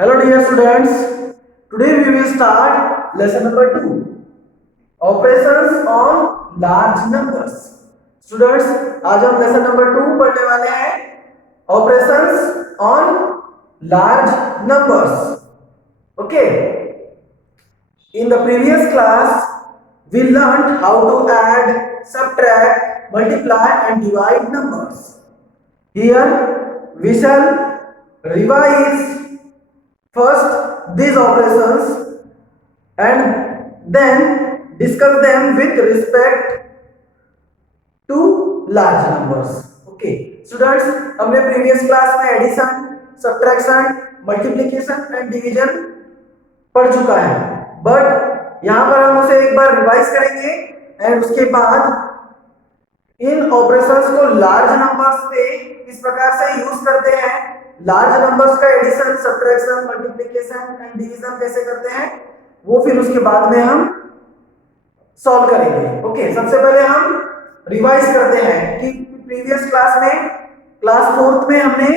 Hello dear students, today we will start lesson number 2, operations on large numbers. Students, आज हम lesson number 2 पढ़ने वाले हैं, operations on large numbers. Okay, in the previous class we learned how to add, subtract, multiply and divide numbers. Here we shall revise first these operations and then discuss them with respect to large numbers. Okay students, हमने previous class में addition, subtraction, multiplication and division पढ़ चुका है, but यहाँ पर हम उसे एक बार रिवाइज करेंगे एंड उसके बाद इन ऑपरेशंस को लार्ज नंबर्स पे किस प्रकार से यूज करते हैं, लार्ज नंबर्स का addition, subtraction, multiplication and division कैसे करते हैं, वो फिर उसके बाद में हम सॉल्व करेंगे. ओके, सबसे पहले हम रिवाइज करते हैं कि प्रीवियस क्लास में, क्लास 4th में हमने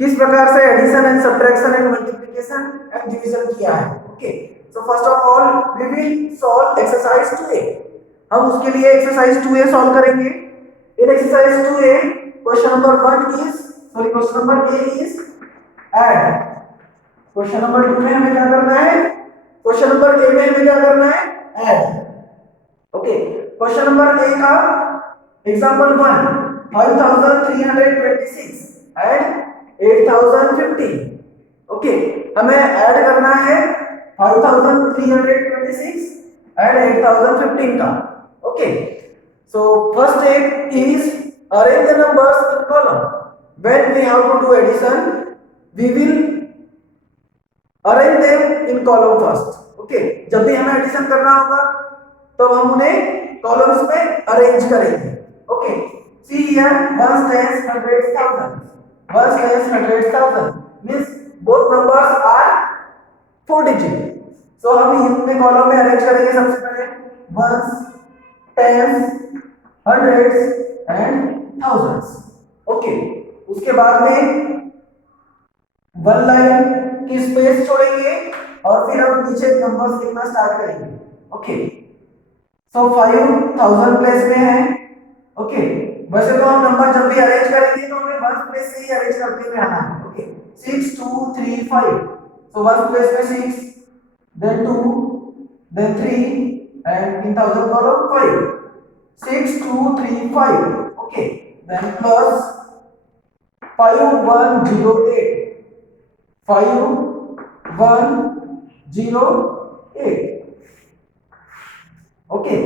किस प्रकार से addition and subtraction and multiplication and division किया है. Okay, so first of all we will solve exercise 2a. हम उसके लिए एक्सरसाइज 2a सॉल्व करेंगे. In exercise 2a question number 1 is question number A is add. Question number 2 में हमें क्या करना है, क्वेश्चन नंबर A में हमें क्या करना है, add. Okay, question number A का एग्जांपल 1, 5326 एंड 8050. ओके, हमें ऐड करना है 5326 एंड 8015 का. Okay, so first step is arrange the numbers in column. When we have to do addition, we will arrange them in column first. Okay, जब भी हमें addition करना होगा तो हम उन्हें कॉलम्स में अरेंज करेंगे. Okay, see here, ones, tens, hundreds, thousands. Ones, tens, hundreds, thousands means both numbers are 4 digit. So हम इनमें कॉलम में अरेंज करेंगे. सबसे पहले ones, tens, hundreds and thousands. Okay, उसके बाद में वन लाइन की स्पेस छोड़ेंगे और फिर हम नीचे नंबर्स लिखना स्टार्ट करेंगे. ओके, सो 5000 प्लेस में है. ओके, वैसे तो हम नंबर जब भी अरेंज करेंगे तो हमें वन प्लेस से ही अरेंज करते हुए आना है. ओके, 6 2 3 5. सो वन प्लेस में 6, then 2, then 3 and in 1000 column 5. 6 2 3 5. Okay, then plus 5108. 5108. Okay,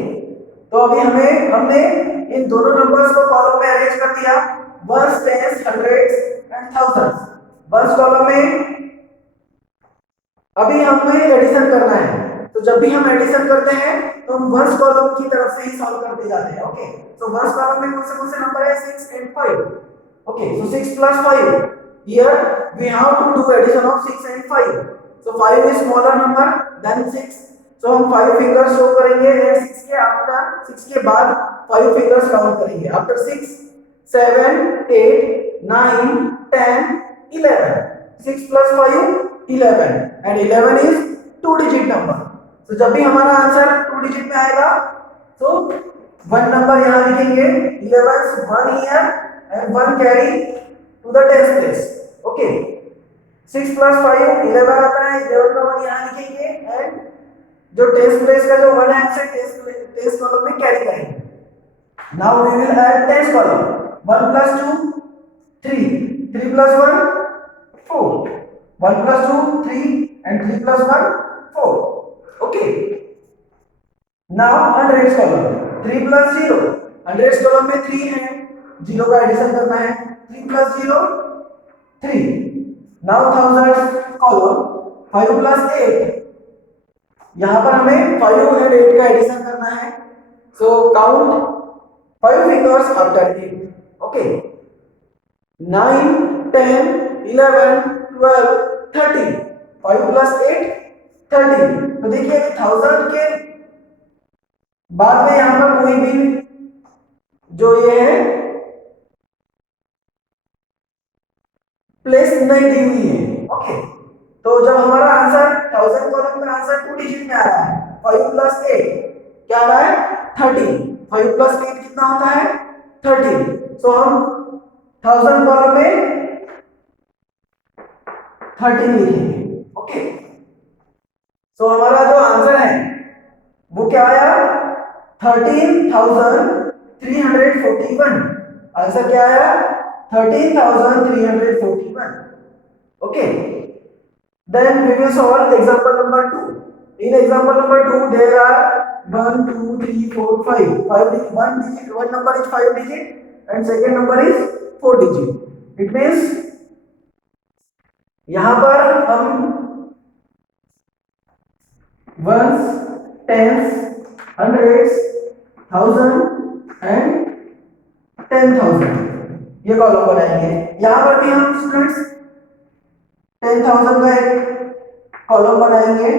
तो अभी हमने इन दोनों नंबर्स को कॉलम में अरेंज कर दिया. Ones, tens, hundreds and thousands. Ones column में अभी हमें एडिशन करना है, तो जब भी हम एडिशन करते हैं तो हम वंस कॉलम की तरफ से ही सॉल्व करते जाते हैं. ओके, तो वंस कॉलम में कौन से नंबर है, 6 and 5. Okay, so 6 plus 5. Here we have to do addition of 6 and 5. So 5 is smaller number than 6. So हम 5 fingers show करेंगे and 6 के after 6 के बाद 5 fingers count करेंगे. After 6, 7, 8, 9, 10, 11. 6 plus 5, 11. And 11 is 2 digit number. So जब भी हमारा answer 2 digit में आएगा तो 1 नंबर यहाँ लिखेंगे. 11 1 here and 1 carry to the tens place. Okay, 6 plus 5 11 आता है. 11 का 1 यहाँ लिखेंगे and जो tens place का जो 1 है उसे tens column में carry करेंगे. Now we will add tens column. 1 plus 2 3, 3 plus 1 4, 1 plus 2 3 and 3 plus 1 4. Okay, now hundreds column. 3 plus 0. hundreds column में 3 है, 0 का एडिशन करना है. 3 plus 0 3. Now thousands column 5 plus 8. यहां पर हमें 5 और 8 का एडिशन करना है. So count 5 fingers after 8. Okay, 9 10 11 12 13. 5 plus 8 13. तो देखिए कि 1000 के बाद में यहां पर कोई भी जो ये है प्लेस नहीं दी हुई है. ओके, तो जब हमारा आंसर 1000 कॉलम का आंसर 2 डिजिट में आ रहा है, 5 प्लस 8 क्या आ रहा है 13, 5 प्लस 8 कितना होता है 13। सो हम 1000 कॉलम में 13 लिखेंगे। ओके, सो हमारा जो आंसर है वो क्या आया 13,341। आंसर क्या आया 13,341। Okay, then we will solve example number 2. In example number 2 there are 1 2 3 4 5 one digit, one number is 5 digit and second number is 4 digit. It means यहां पर हम ones, tens, hundreds, thousand and 10,000 ये column बनाएंगे। यहां पर भी हम students 10,000 का एक कॉलम बनाएंगे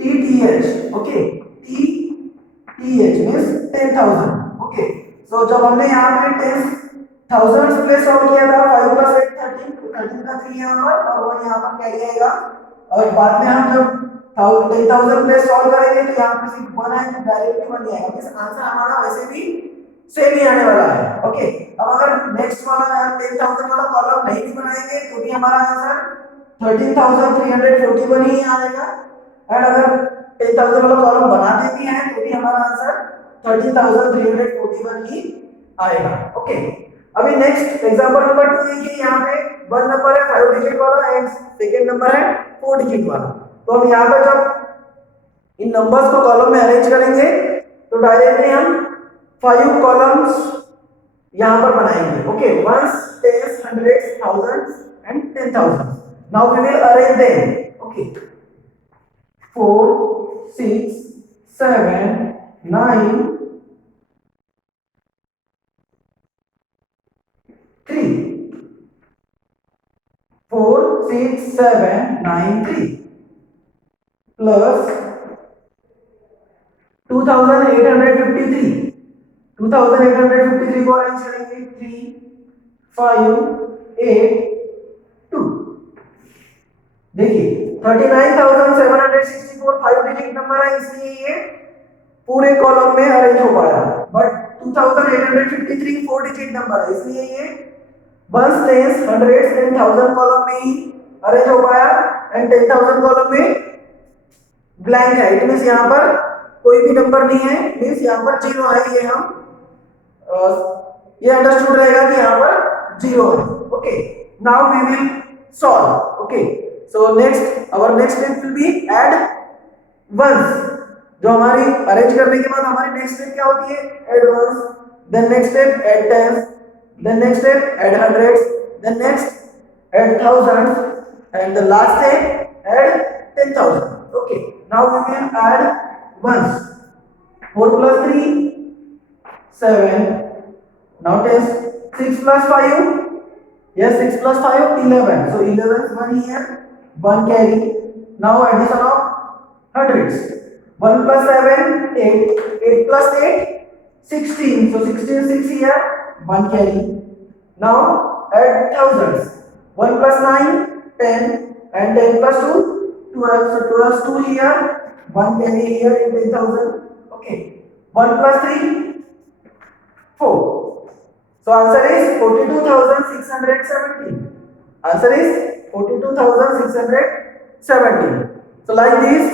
TTH। Okay, TTH means 10,000। Okay, so जब हमने यहाँ पे 10,000 प्लेस सॉल्व किया था 5 प्लस 8 13, तो 13 का 3 यहाँ पर और 1 यहाँ पर कैरी आएगा। और बाद में हम जब 10,000 प्लेस सॉल्व करेंगे तो यहाँ पे सिर्फ 1 है तो डायरेक्टली 1 ही आएगा। मींस आंसर हमारा वैसे भी सेम ही आने वाला है। ओके, अब अगर नेक्स्ट वाला 10,000 वाला कॉलम नहीं भी बनाएंगे तो भी हमारा आंसर 13,341 ही आएगा। एंड अगर 10,000 वाला कॉलम बनाते भी हैं तो भी हमारा आंसर 13,341 ही आएगा। ओके, अभी नेक्स्ट एग्जांपल नंबर 2 देखिए, यहाँ पे वन नंबर है 5 डिजिट वाला एंड सेकंड नंबर है 4 डिजिट वाला। तो हम यहाँ पर जब इन नंबर्स को कॉलम में अरेंज करेंगे तो डायरेक्टली हम 5 कॉलम्स यहाँ पर बनाएंगे। Okay, ones, tens, hundreds, thousands and 10,000. Now we will arrange them. Okay, 4 6 7 9 3 4 6 7 9 3 plus 2,853 2,853 को अरेंज करेंगे 3 5 8 2। देखिए 39,764 5 डिजिट नंबर है, इसलिए ये पूरे कॉलम में अरेंज हो पाया। बट 2,853 4 डिजिट नंबर है, इसलिए ये ones, tens, hundreds and thousand column में ही अरेंज हो पाया एंड 10,000 कॉलम में ब्लैंक है। इट मींस यहाँ पर कोई भी नंबर नहीं है, मींस यहाँ पर जीरो है। ये हम ये अंडरस्टूड रहेगा कि यहाँ पर जीरो है। Okay, now we will solve. Okay, so next our next step will be add ones. जो हमारी अरेंज करने के बाद हमारी नेक्स्ट स्टेप क्या होती है add ones, then next step add tens, then next step add hundreds, then next add thousands and the last step add 10,000. Okay, now we will add ones. 4 plus 3 7, now test 6 plus 5, yes 6 plus 5 11, so 11 is 1 here, 1 carry. Now addition of hundreds, 1 plus 7 8, 8 plus 8 16, so 16 6 here, 1 carry. Now add thousands, 1 plus 9 10 and 10 plus 2 12, so 12 2 here, 1 carry here in 10,000. Okay, 1 plus 3 4, so answer is 42,670. Answer is 42,670. So like this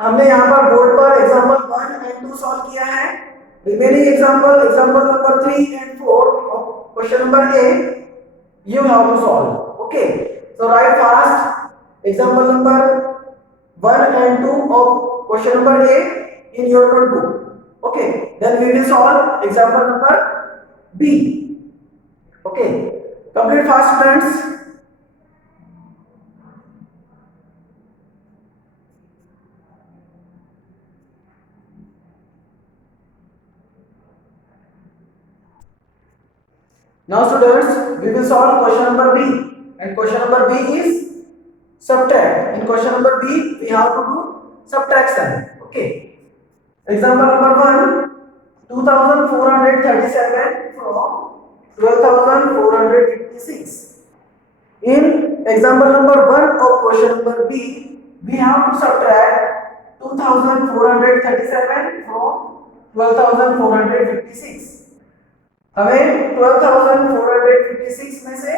हमने यहाँ पर board पर example 1 and 2 solve किया है। Remaining example number 3 and 4 of question number A you have to solve. Okay, so write fast example number 1 and 2 of question number A in your notebook. Okay, then we will solve example number B. Okay, complete fast students. Now students, we will solve question number B, and question number B is subtract. In question number B we have to do subtraction. Okay, example number 1, 2,437 from 12,456. In example number 1 of question number B, we have to subtract 2437 from 12456. हमें 12456 में से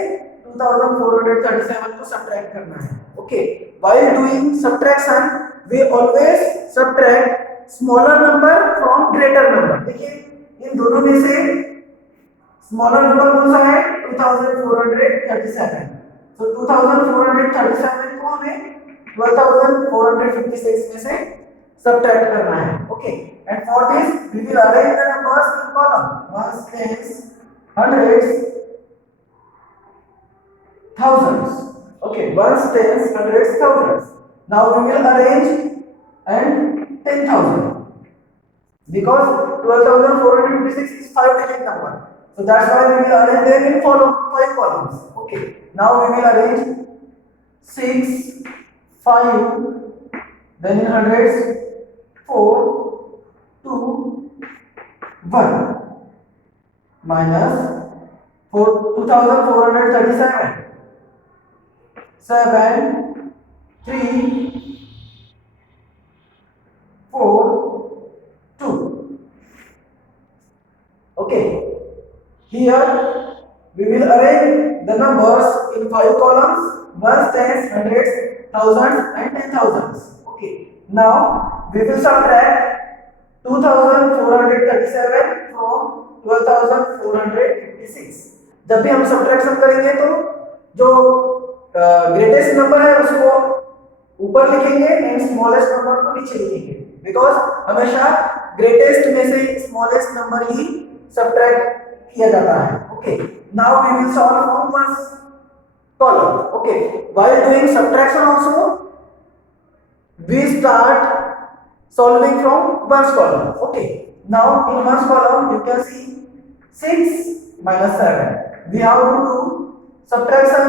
2437 को subtract करना है. Okay, while doing subtraction we always subtract smaller number from greater number. देखिए इन दोनों में से स्मॉलर नंबर कौन सा है? 2437. तो 2437 को हमें 12456 में से सब्ट्रैक्ट करना है. Okay, and for this we will arrange the numbers in column, ones, tens, hundreds, thousands. Okay, ones, tens, hundreds, thousands. Now we will arrange and 10,000 because 12,456 is 5-digit number. So that's why we will arrange them in 5 columns. Okay. Now we will arrange 6, 5, then in hundreds 4, 2, 1 minus 2437 7, 3, 4, 2. Okay. Here we will arrange the numbers in 5 columns: ones, tens, hundreds, thousands, and 10,000s. Okay. Now we will subtract 2437 from 12,456. जब भी हम subtraction करेंगे तो जो greatest number है उसको ऊपर लिखेंगे एंड स्मॉलेस्ट नंबर को नीचे लिखेंगे, बिकॉज हमेशा ग्रेटेस्ट में से स्मॉलेस्ट नंबर ही सब्ट्रैक्ट किया जाता है. Okay, now we will solve from first column. Okay, while doing subtraction also we start solving from ones column. Okay, now in ones column you can see 6 minus 7. We have to do subtraction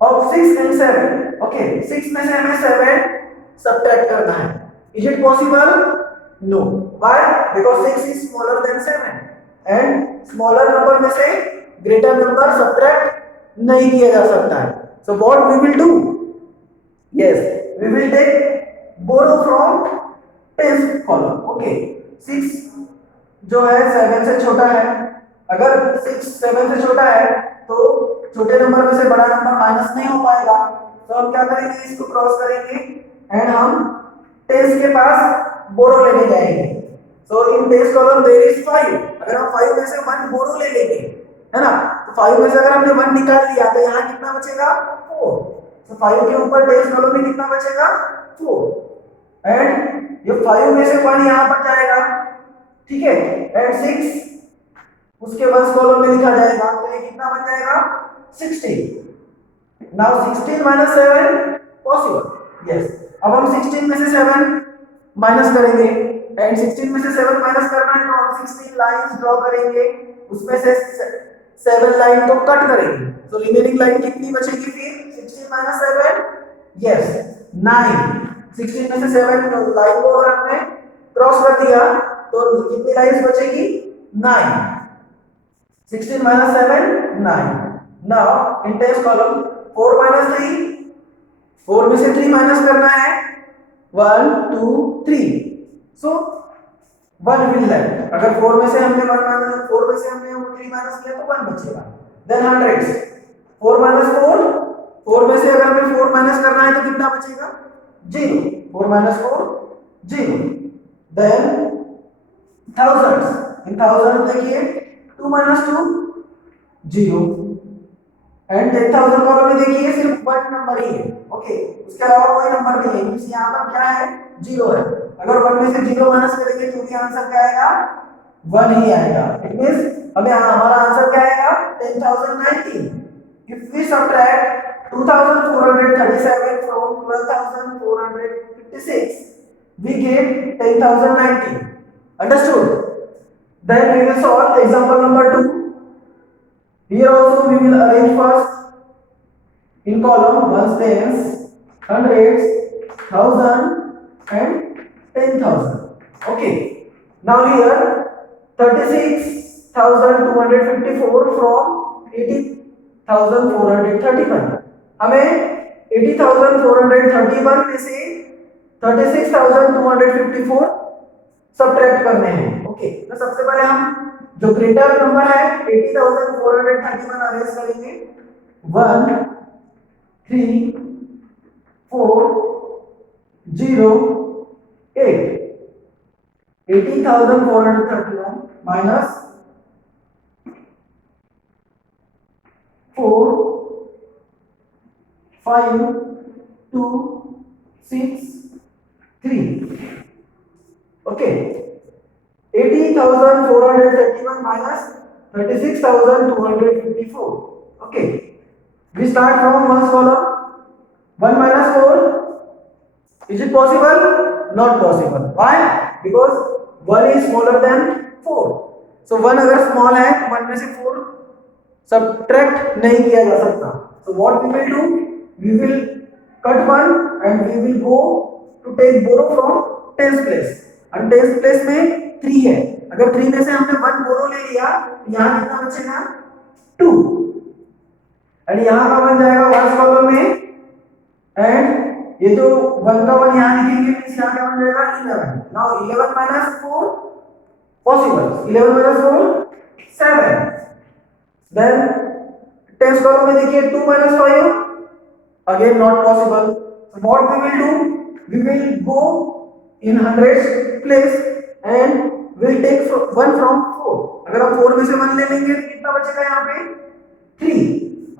of 6 and 7. Okay, 6 में से हमें 7 subtract करना है. Is it possible? No. Why? Because 6 is smaller than 7 and smaller number में से greater number subtract नहीं किया जा सकता है. So what we will do? Yes, we will take borrow from tens column. Okay, 6 जो है 7 से छोटा है. अगर 6 7 से छोटा है तो छोटे नंबर में से बड़ा नंबर माइनस नहीं हो पाएगा. तो हम क्या करेंगे, इसको क्रॉस करेंगे एंड हम टेंस के पास बोरो लेने जाएंगे. सो इन टेंस कॉलम देयर इज 5. अगर हम 5 में से 1 बोरो ले लेंगे, है ना, तो 5 में से अगर हमने 1 निकाल लिया तो यहाँ कितना बचेगा? 4. तो 5 के ऊपर टेंस कॉलम में कितना बचेगा? 4. एंड ये 5 में से 1 यहाँ पर जाएगा, ठीक है, एंड 6 उसके बाद कॉलम में लिखा जाएगा, तो ये कितना बन जाएगा? 16. Now 16 minus 7 possible. यस, अब हम 16 में से 7 माइनस करेंगे एंड 16 में से 7 माइनस करना है तो हम 16 लाइंस ड्रॉ करेंगे, उसमें से 7 लाइन को कट करेंगे. तो रिमेनिंग लाइन कितनी बचेगी फिर? 16 minus 7, यस 9. 16 में से 7 लाइन को अगर हमने क्रॉस कर दिया तो कितनी लाइंस बचेगी? 9. 16 minus 7, 9. Now in tens column 4 minus 3, 4 में से 3 माइनस करना है, 1 2 3. So 1 will left. अगर 4 में से हमने 3 माइनस किया तो 1 बचेगा. Then hundreds 4 minus 4, 4 में से अगर हमें 4 माइनस करना है तो कितना बचेगा? 0. 4 minus 4 0. Then thousands, in thousands देखिए 2 minus 2 0. एंड 10,000 कॉलम में देखिए सिर्फ 1 नंबर ही है. ओके, उसके अलावा कोई नंबर नहीं है. मींस यहाँ पर क्या है? 0 है. अगर 1 में से 0 माइनस करेंगे तो भी आंसर क्या आएगा? 1 ही आएगा. इट मींस हमें हमारा आंसर क्या आएगा? 10,019. If we subtract 2437 from 12,456 we get 10,019. Understood? Then we will solve example number 2. Here also we will arrange first in column ones, tens, hundreds, thousand and 10,000. Okay. Now here 36,254 from 80,431। हमें 80,431 में से 36,254 subtract करने हैं। Okay, तो सबसे पहले हम जो ग्रेटर नंबर है 80,431 अरेंज करेंगे। 1 3 4 0 8 80,431 minus 4 5 2 6 3। Okay, 80,431 minus 36,254। okay, we start from first column. 1 minus 4, is it possible? Not possible. Why? Because 1 is smaller than 4. so 1 अगर small है तो 1 में से 4 subtract नहीं किया जा सकता। so what we will do, we will cut 1 and we will go to take borrow from tens place, and tens place में 3 है। अगर 3 में से हमने 1 borrow ले लिया तो यहाँ कितना बचेगा 2, एंड यहाँ का बन जाएगा फर्स्ट कॉलम में, एंड ये जो 1 का 1 यहाँ लिखेंगे मींस यहाँ क्या बन जाएगा 11। Now 11 minus 4 possible, 11 minus 4 7। Then tens column में देखिए 2 minus 5 again not possible। so what we will do, we will go in hundreds place and we'll take 1 from 4। अगर हम 4 में से 1 ले लेंगे तो कितना बचेगा यहाँ पे 3,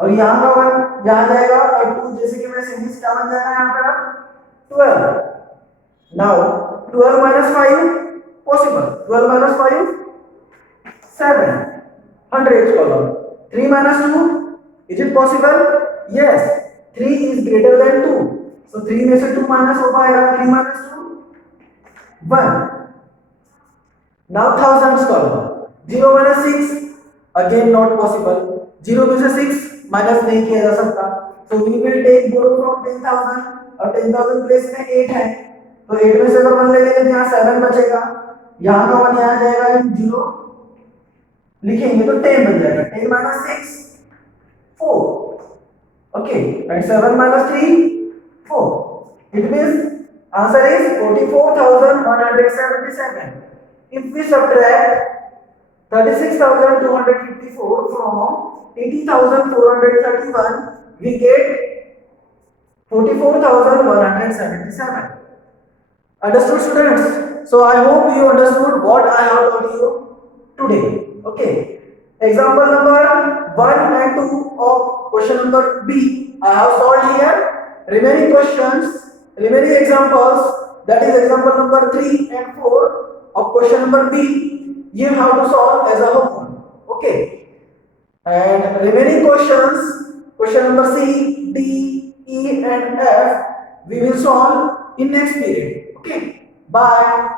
और यहाँ का 1 यहाँ जाएगा और 2 जैसे कि मैं सीरीज क्या बन जाएगा यहाँ पे 12। Now 12 minus 5 possible, 12 minus 5 7 hundreds column। 3 minus 2, is it possible? Yes, 3 is greater than 2, so 3 में से 2 minus हो पाएगा, 3 minus 2 1। now thousands column। 0 minus 6 again not possible, 0 में से 6 माइनस नहीं किया जा सकता। so we will take borrow from 10,000, और 10,000 प्लेस में 8 है तो 8 में से अगर 1 ले लेंगे तो यहाँ 7 बचेगा, यहाँ का 1 यहाँ जाएगा, 0 लिखेंगे तो 10 बन जाएगा। 10 minus 6 4। okay, and 7 minus 3 4। it means answer is 44,177। if we subtract 36,254 from 80,431, we get 44,177। understood students? so I hope you understood what I have taught you today। okay, example number 1 and 2 of question number B I have solved here। remaining questions, remaining examples, that is example number 3 and 4 of question number B, you have to solve as a homework। okay, and remaining questions, question number C, D, E and F, we will solve in next period। okay, bye।